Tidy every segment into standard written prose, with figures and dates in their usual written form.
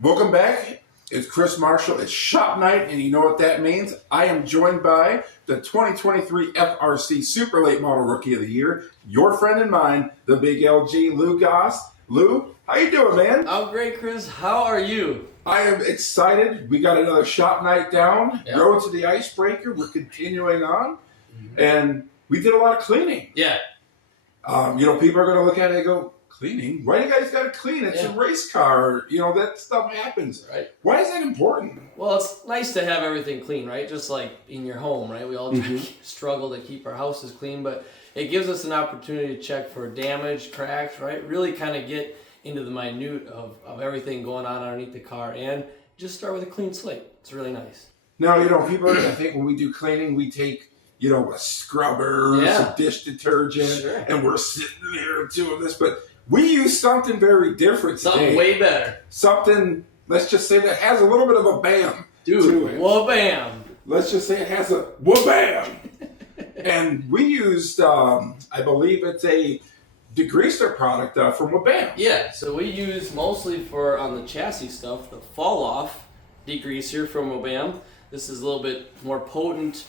Welcome back. It's Chris Marshall. It's shop night, and you know what that means. I am joined by the 2023 FRC Super Late Model Rookie of the Year, your friend and mine, the big LG, Lou Goss. Lou, how you doing, man? I'm great, Chris. How are you? I am excited. We got another shop night down. Yep. Road to the Icebreaker. We're continuing on, and we did a lot of cleaning. Yeah. People are going to look at it and go, cleaning? Why do you guys got to clean? It's a race car. That stuff happens. Right. Why is that important? Well, it's nice to have everything clean, right? Just like in your home, right? We all struggle to keep our houses clean, but it gives us an opportunity to check for damage, cracks, right? Really kind of get into the minute of everything going on underneath the car and just start with a clean slate. It's really nice. Now, people, I think when we do cleaning, we take, a scrubber, some dish detergent, and we're sitting there doing this, but we use something very different today. Something way better. Something, let's just say, that has a little bit of a bam to it. Wha-bam. Let's just say it has a wha-bam. And we used, I believe it's a degreaser product from wha-bam. Yeah, so we use mostly on the chassis stuff, the fall-off degreaser from wha-bam. This is a little bit more potent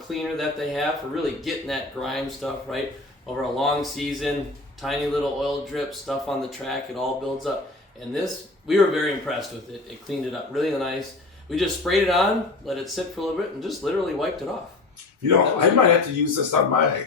cleaner that they have for really getting that grime stuff, right? Over a long season, tiny little oil drip stuff on the track, it all builds up. And this, we were very impressed with it. It cleaned it up really nice. We just sprayed it on, let it sit for a little bit, and just literally wiped it off. I might have to use this on my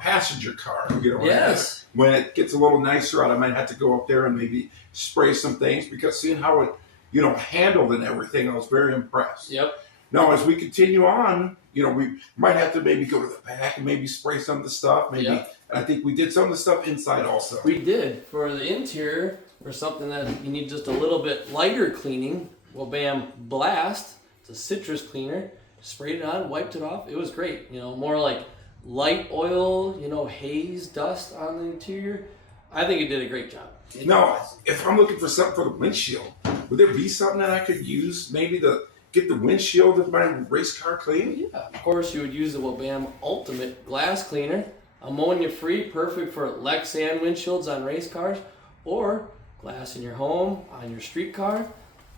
passenger car. Yes. When it gets a little nicer out, I might have to go up there and maybe spray some things, because seeing how it, handled and everything, I was very impressed. Yep. Now, as we continue on, we might have to maybe go to the back and maybe spray some of the stuff. Maybe, and I think we did some of the stuff inside also. We did. For the interior, or something that you need just a little bit lighter cleaning, wha-bam Blast. It's a citrus cleaner. Sprayed it on, wiped it off. It was great. More like light oil, haze, dust on the interior. I think it did a great job. Now, if I'm looking for something for the windshield, would there be something that I could use maybe to get the windshield of my race car clean? Yeah, of course you would use the wha-bam Ultimate Glass Cleaner. Ammonia-free, perfect for Lexan windshields on race cars, or glass in your home, on your street car.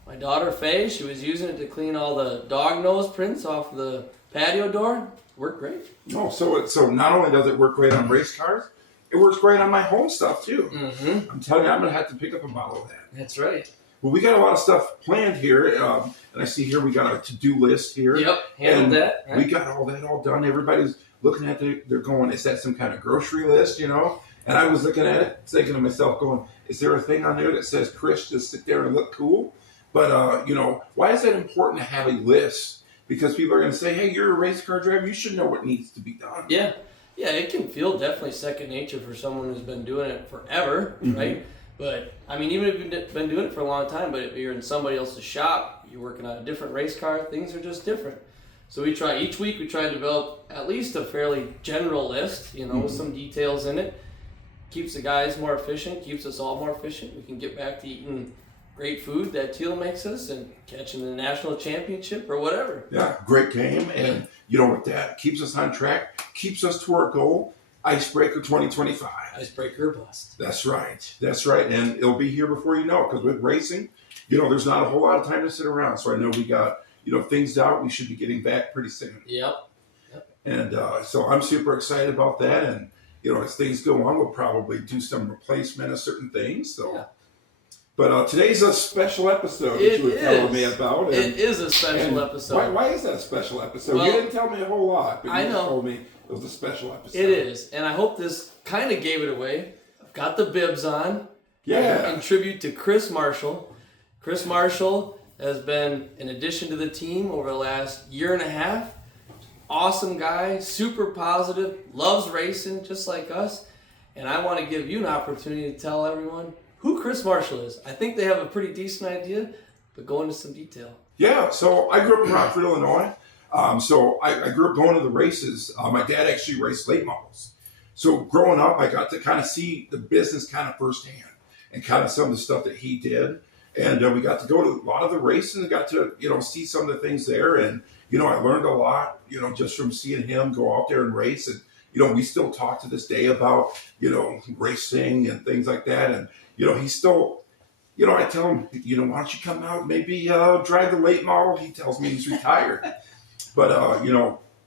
My daughter Faye, she was using it to clean all the dog nose prints off the patio door. Worked great. Oh, so not only does it work great on race cars, it works great on my home stuff too. Mm-hmm. I'm telling you, I'm going to have to pick up a bottle of that. That's right. Well, we got a lot of stuff planned here, and I see here we got a to-do list here. Yep, handled that. Right? We got all that all done. Everybody's looking at it. They're going, is that some kind of grocery list, And I was looking at it, thinking to myself, going, is there a thing on there that says, Chris, just sit there and look cool? But, why is that important to have a list? Because people are going to say, hey, you're a race car driver. You should know what needs to be done. Yeah, it can feel definitely second nature for someone who's been doing it forever, right? But, even if you've been doing it for a long time, but if you're in somebody else's shop, you're working on a different race car, things are just different. So each week we try to develop at least a fairly general list, with some details in it. Keeps the guys more efficient, keeps us all more efficient. We can get back to eating great food that Teal makes us and catching the national championship or whatever. Yeah, great game. And with that, keeps us on track, keeps us to our goal, Icebreaker 2025. Icebreaker bust. That's right. And it'll be here before you know it, because with racing, there's not a whole lot of time to sit around. So I know we got, things out. We should be getting back pretty soon. Yep. And so I'm super excited about that. And, as things go on, we'll probably do some replacement of certain things. So. Yeah. But today's a special episode that you were telling me about. It is a special episode. Why is that a special episode? You didn't tell me a whole lot, but you told me it was a special episode. It is, and I hope this kind of gave it away. I've got the bibs on. Yeah. In tribute to Chris Marshall. Chris Marshall has been an addition to the team over the last year and a half. Awesome guy, super positive, loves racing just like us. And I want to give you an opportunity to tell everyone who Chris Marshall is. I think they have a pretty decent idea, but go into some detail. Yeah, so I grew up in Rockford, Illinois. So I grew up going to the races. My dad actually raced late models. So growing up, I got to kind of see the business kind of firsthand and kind of some of the stuff that he did. And we got to go to a lot of the races and got to, see some of the things there. And, I learned a lot, just from seeing him go out there and race. And, we still talk to this day about, racing and things like that. And, he's still I tell him, why don't you come out, maybe drive the late model? He tells me he's retired. But,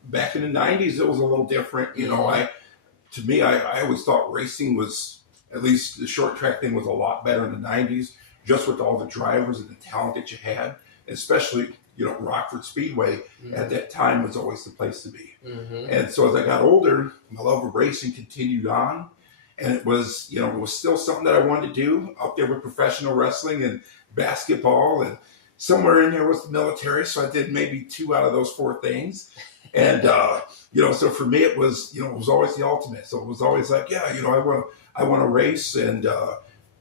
back in the 90s, it was a little different. To me, I always thought racing was, at least the short track thing was a lot better in the 90s, just with all the drivers and the talent that you had, especially, Rockford Speedway at that time was always the place to be. And so as I got older, my love of racing continued on. And it was, it was still something that I wanted to do up there with professional wrestling and basketball. And somewhere in there was the military. So I did maybe 2 out of those 4 things. And, so for me, it was always the ultimate. So it was always like, I want to race and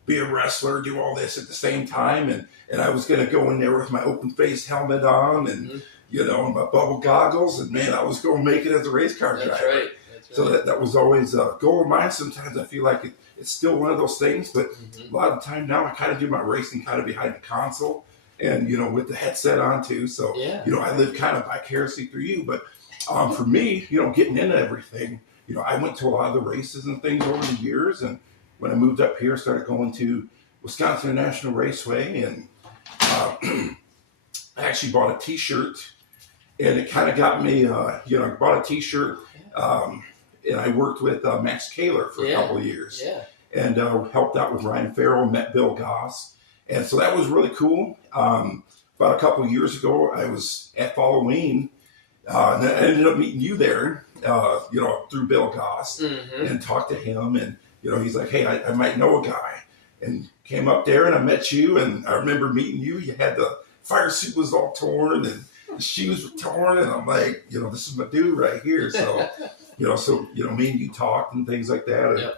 be a wrestler, do all this at the same time. And I was going to go in there with my open face helmet on and, and my bubble goggles. And man, I was going to make it as a race car driver. That's right. So that was always a goal of mine. Sometimes I feel like it's still one of those things, but a lot of the time now I kind of do my racing kind of behind the console and, with the headset on too. So, I live kind of vicariously through you. But for me, getting into everything, I went to a lot of the races and things over the years. And when I moved up here, started going to Wisconsin International Raceway. And I actually bought a T-shirt. And it kind of got me, I bought a T-shirt. And I worked with Max Kaler for a couple of years. And helped out with Ryan Farrell, met Bill Goss. And so that was really cool. About a couple of years ago, I was at Halloween. And I ended up meeting you there, through Bill Goss and talked to him. And, he's like, hey, I might know a guy. And came up there and I met you. And I remember meeting you. You had the fire suit was all torn and the shoes were torn. And I'm like, this is my dude right here. So, me and you talked and things like that. And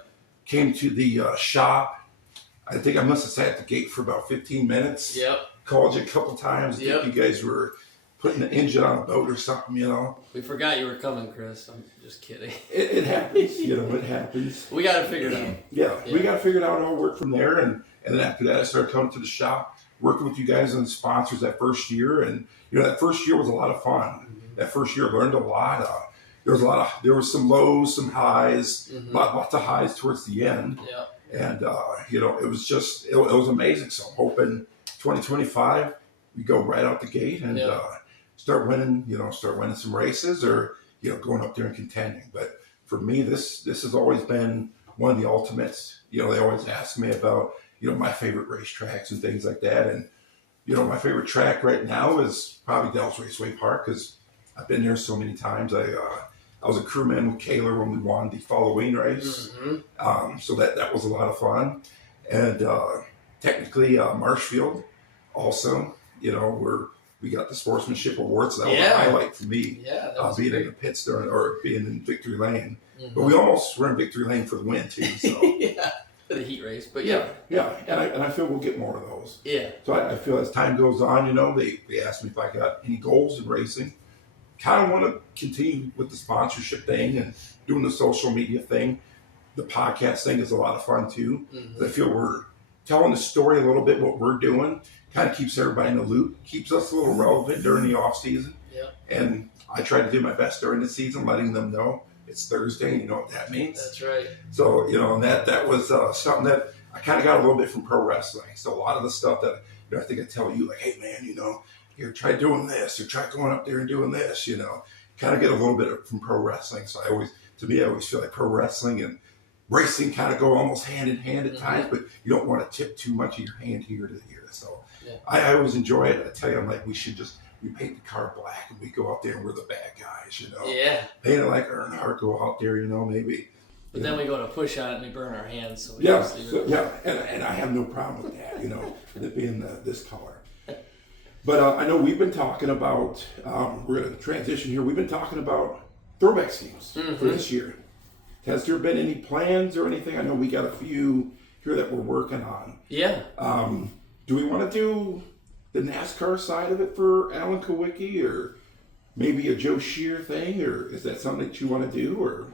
came to the shop. I think I must have sat at the gate for about 15 minutes. Called you a couple times. I think you guys were putting an engine on a boat or something, We forgot you were coming, Chris. I'm just kidding. It happens, it happens. We got it figured out. Yeah, we got it figured out. I'll work from there. And then after that, I started coming to the shop, working with you guys and sponsors that first year. And, that first year was a lot of fun. That first year I learned a lot. There was some lows, some highs, lots of highs towards the end. And, it was just, it was amazing. So I'm hoping 2025, we go right out the gate and start winning some races or, going up there and contending. But for me, this has always been one of the ultimates. They always ask me about, my favorite racetracks and things like that. And, my favorite track right now is probably Dells Raceway Park because I've been there so many times. I was a crewman with Kaler when we won the Halloween race. So that was a lot of fun. And technically Marshfield also, we got the sportsmanship award. So that was a highlight for me, being in the pits or being in Victory Lane. But we almost were in Victory Lane for the win too. So. For the heat race, but and I feel we'll get more of those. So I feel as time goes on, they asked me if I got any goals in racing. Kind of want to continue with the sponsorship thing and doing the social media thing. The podcast thing is a lot of fun too. I feel we're telling the story a little bit, what we're doing, kind of keeps everybody in the loop, keeps us a little relevant during the off season. And I try to do my best during the season, letting them know it's Thursday and you know what that means. That's right. So, and that was something that I kind of got a little bit from pro wrestling. So a lot of the stuff that, I think I tell you, like, hey man, here, try doing this or try going up there and doing this, kind of get a little bit from pro wrestling. So I always feel like pro wrestling and racing kind of go almost hand in hand at times, but you don't want to tip too much of your hand here to here. So I always enjoy it. I tell you, I'm like, we paint the car black and we go out there and we're the bad guys, Paint it like Earnhardt, go out there, maybe. But then we go to push on it and we burn our hands. So and I have no problem with that, with it being this color. But I know we've been talking about, we're going to transition here, we've been talking about throwback schemes for this year. Has there been any plans or anything? I know we got a few here that we're working on. Do we want to do the NASCAR side of it for Alan Kowicki or maybe a Joe Shear thing? Or is that something that you want to do? Or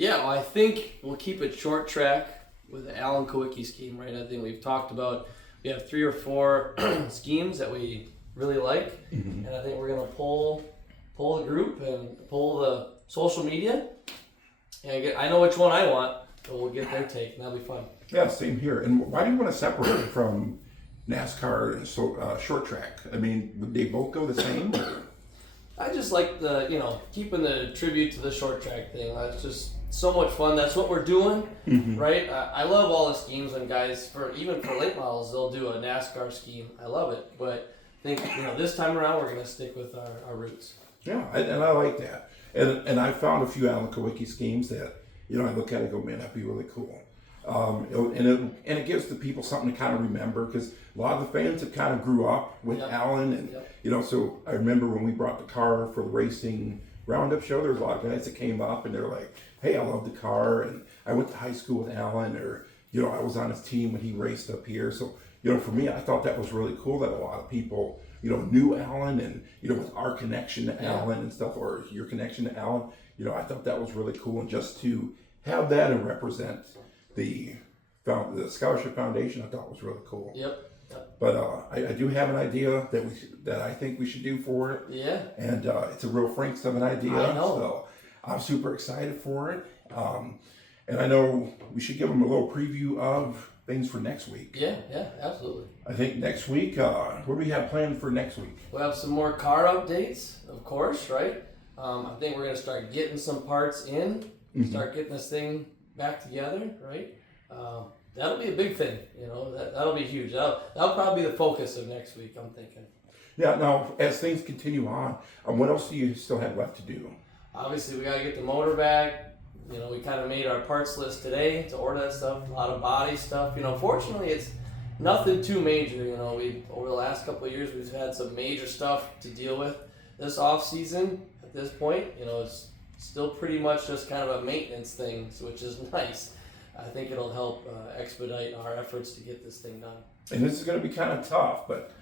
I think we'll keep it short track with the Alan Kowicki scheme, right? I think we've talked about, we have 3 or 4 schemes that we really like. And I think we're going to poll the group and poll the social media. And I know which one I want, but we'll get their take and that'll be fun. Yeah, same here. And why do you want to separate it from NASCAR and short track. I mean, would they both go the same? Or? I just like the, keeping the tribute to the short track thing. That's just so much fun. That's what we're doing, right? I love all the schemes when guys, even for late models, they'll do a NASCAR scheme. I love it. But I think, this time around, we're going to stick with our roots. Yeah, and I like that. And I found a few Alan Kowicki schemes that, I look at it and go, man, that'd be really cool. And it gives the people something to kind of remember, because a lot of the fans have kind of grew up with Alan, and so I remember when we brought the car for the racing roundup show, there was a lot of guys that came up and they're like, hey, I love the car, and I went to high school with Alan, or I was on his team when he raced up here. So for me, I thought that was really cool that a lot of people knew Alan, and with our connection to Alan and stuff, or your connection to Alan, I thought that was really cool, and just to have that and represent the Scholarship Foundation, I thought was really cool. Yep. But I do have an idea that I think we should do for it. Yeah. And it's a real Franks of an idea. I know. So I'm super excited for it. And I know we should give them a little preview of things for next week. Yeah, absolutely. I think next week, what do we have planned for next week? We'll have some more car updates, of course, right? I think we're going to start getting some parts in, start getting this thing back together, right? That'll be a big thing, that'll be huge. That'll probably be the focus of next week, I'm thinking. Yeah, now, as things continue on, what else do you still have left to do? Obviously, we got to get the motor back. We kind of made our parts list today to order that stuff, a lot of body stuff. Fortunately, it's nothing too major. We over the last couple of years, we've had some major stuff to deal with. This off season, at this point, it's still pretty much just kind of a maintenance thing, which is nice. I think it'll help expedite our efforts to get this thing done. And this is going to be kind of tough, but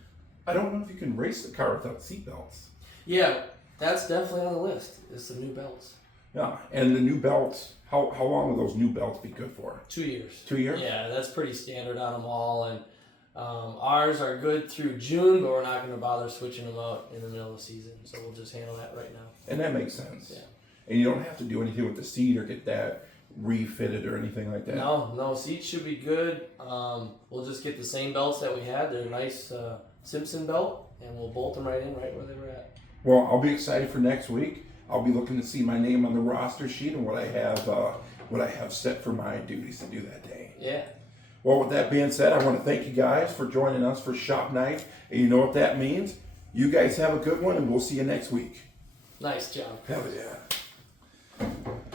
I don't know if you can race the car without seatbelts. Yeah, that's definitely on the list. It's the new belts. Yeah, and the new belts, how long will those new belts be good for? 2 years. 2 years? Yeah, that's pretty standard on them all. And ours are good through June, but we're not going to bother switching them out in the middle of the season. So we'll just handle that right now. And that makes sense. Yeah. And you don't have to do anything with the seat or get that refitted or anything like that. No, seats should be good. We'll just get the same belts that we had. They're a nice Simpson belt, and we'll bolt them right in right where they were at. Well, I'll be excited for next week. I'll be looking to see my name on the roster sheet and what I have set for my duties to do that day. Yeah. Well, with that being said, I want to thank you guys for joining us for Shop Night. And you know what that means? You guys have a good one, and we'll see you next week. Nice job. Hell yeah.